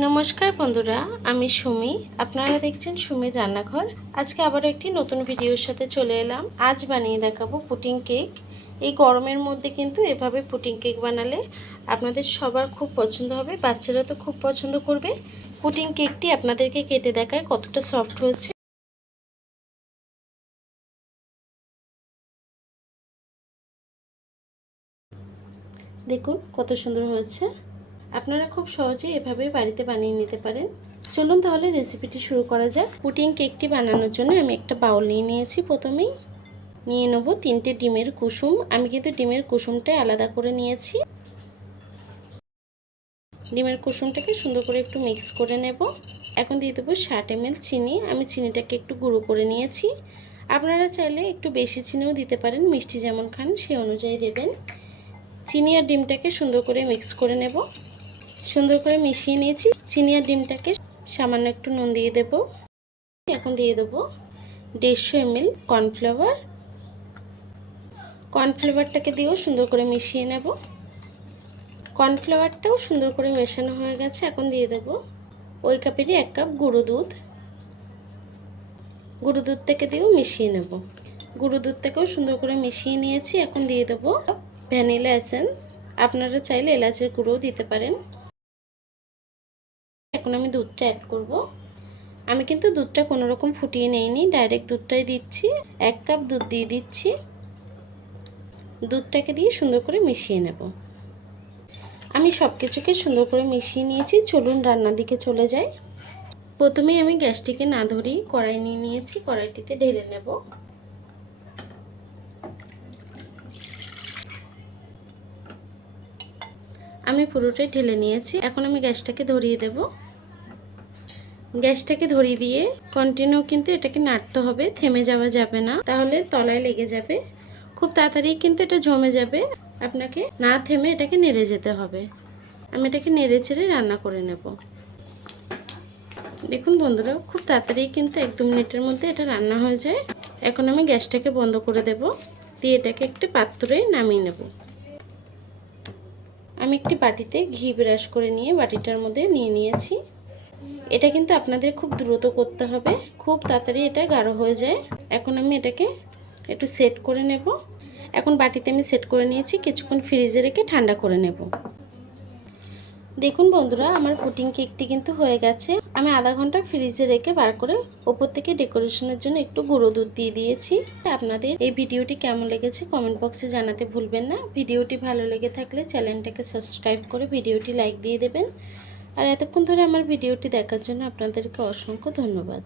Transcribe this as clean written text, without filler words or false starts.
নমস্কার বন্ধুরা, আমি সুমি। আপনারা দেখছেন সুমির রান্নাঘর। আজকে আবারও একটি নতুন ভিডিওর সাথে চলে এলাম। আজ বানিয়ে দেখাবো পুডিং কেক। এই গরমের মধ্যে কিন্তু এভাবে পুডিং কেক বানালে আপনাদের সবার খুব পছন্দ হবে, বাচ্চারা তো খুব পছন্দ করবে। পুডিং কেকটি আপনাদেরকে কেটে দেখায় কতটা সফট হয়েছে। দেখুন কত সুন্দর হয়েছে। আপনারা খুব সহজেই এভাবে বাড়িতে বানিয়ে নিতে পারেন। চলুন তাহলে রেসিপিটি শুরু করা যাক। পুডিং কেকটি বানানোর জন্য আমি একটা বাউল নিয়ে নিয়েছি। প্রথমেই নিয়ে নেব 3টে ডিমের কুসুম। আমি কিন্তু ডিমের কুসুমটাই আলাদা করে নিয়েছি। ডিমের কুসুমটাকে সুন্দর করে একটু মিক্স করে নেব। এখন দিয়ে দেবো 60 ml চিনি। আমি চিনিটাকে একটু গুঁড়ো করে নিয়েছি। আপনারা চাইলে একটু বেশি চিনিও দিতে পারেন, মিষ্টি যেমন খান সেই অনুযায়ী দেবেন। চিনি আর ডিমটাকে সুন্দর করে মিক্স করে নেব। সুন্দর করে মিশিয়ে নিয়েছি। চিনি আর ডিমটাকে সামান্য একটু নুন দিয়ে দেব। এখন দিয়ে দেবো 150 ml কর্নফ্লাওয়ার। কর্নফ্লাওয়ারটাকে দিয়েও সুন্দর করে মিশিয়ে নেব। কর্নফ্লাওয়ারটাও সুন্দর করে মেশানো হয়ে গেছে। এখন দিয়ে দেব ওই কাপেরই 1 কাপ গুঁড়ো দুধ। গুঁড়ো দুধটাকে দিয়েও মিশিয়ে নেব। গুঁড়ো দুধটাকেও সুন্দর করে মিশিয়ে নিয়েছি। এখন দিয়ে দেব ভ্যানিলা এসেন্স। আপনারা চাইলে এলাচের গুঁড়োও দিতে পারেন। এখন আমি দুধটা অ্যাড করব। আমি কিন্তু দুধটা কোনো রকম ফুটিয়ে নেইনি, ডাইরেক্ট দুধটাই দিচ্ছি। 1 কাপ দুধ দিয়ে দিচ্ছি। দুধটাকে দিয়ে সুন্দর করে মিশিয়ে নেব। আমি সব কিছুকে সুন্দর করে মিশিয়ে নিয়েছি। চলুন রান্নার দিকে চলে যাই। প্রথমেই আমি গ্যাসটিকে না ধরেই কড়াই নিয়ে নিয়েছি। কড়াইটিতে ঢেলে নেব। আমি পুরোটাই ঢেলে নিয়েছি। এখন আমি গ্যাসটাকে ধরিয়ে দেব। গ্যাসটাকে ধরিয়ে দিয়ে কন্টিনিউ কিন্তু এটাকে নাড়তে হবে, থেমে যাওয়া যাবে না, তাহলে তলায় লেগে যাবে। খুব তাড়াতাড়ি কিন্তু এটা জমে যাবে। আপনাকে না থেমে এটাকে নেড়ে যেতে হবে। আমি এটাকে নেড়ে চেড়ে রান্না করে নেব। দেখুন বন্ধুরা, খুব তাড়াতাড়ি কিন্তু 1-2 মিনিটের মধ্যে এটা রান্না হয়ে যায়। এখন আমি গ্যাসটাকে বন্ধ করে দেব, দিয়ে এটাকে একটি পাত্রে নামিয়ে নেব। আমি একটি বাটিতে ঘি ব্রাশ করে নিয়ে বাটিটার মধ্যে নিয়ে নিয়েছি। এটা কিন্তু আপনাদের খুব দ্রুত করতে হবে, খুব তাড়াতাড়ি এটা গাঢ় হয়ে যায়। এখন আমি এটাকে একটু সেট করে নেব। এখন বাটিতে আমি সেট করে নিয়েছি। কিছুক্ষণ ফ্রিজে রেখে ঠান্ডা করে নেব। দেখুন বন্ধুরা, আমার পুডিং কেকটি কিন্তু হয়ে গেছে। আমি আধা ঘন্টা ফ্রিজে রেখে বার করে ওপর থেকে ডেকোরেশনের জন্য একটু গুঁড়ো দুধ দিয়ে দিয়েছি। আপনাদের এই ভিডিওটি কেমন লেগেছে কমেন্ট বক্সে জানাতে ভুলবেন না। ভিডিওটি ভালো লেগে থাকলে চ্যানেলটাকে সাবস্ক্রাইব করে ভিডিওটি লাইক দিয়ে দেবেন। আর এতক্ষণ ধরে আমার ভিডিওটি দেখার জন্য আপনাদেরকে অসংখ্য ধন্যবাদ।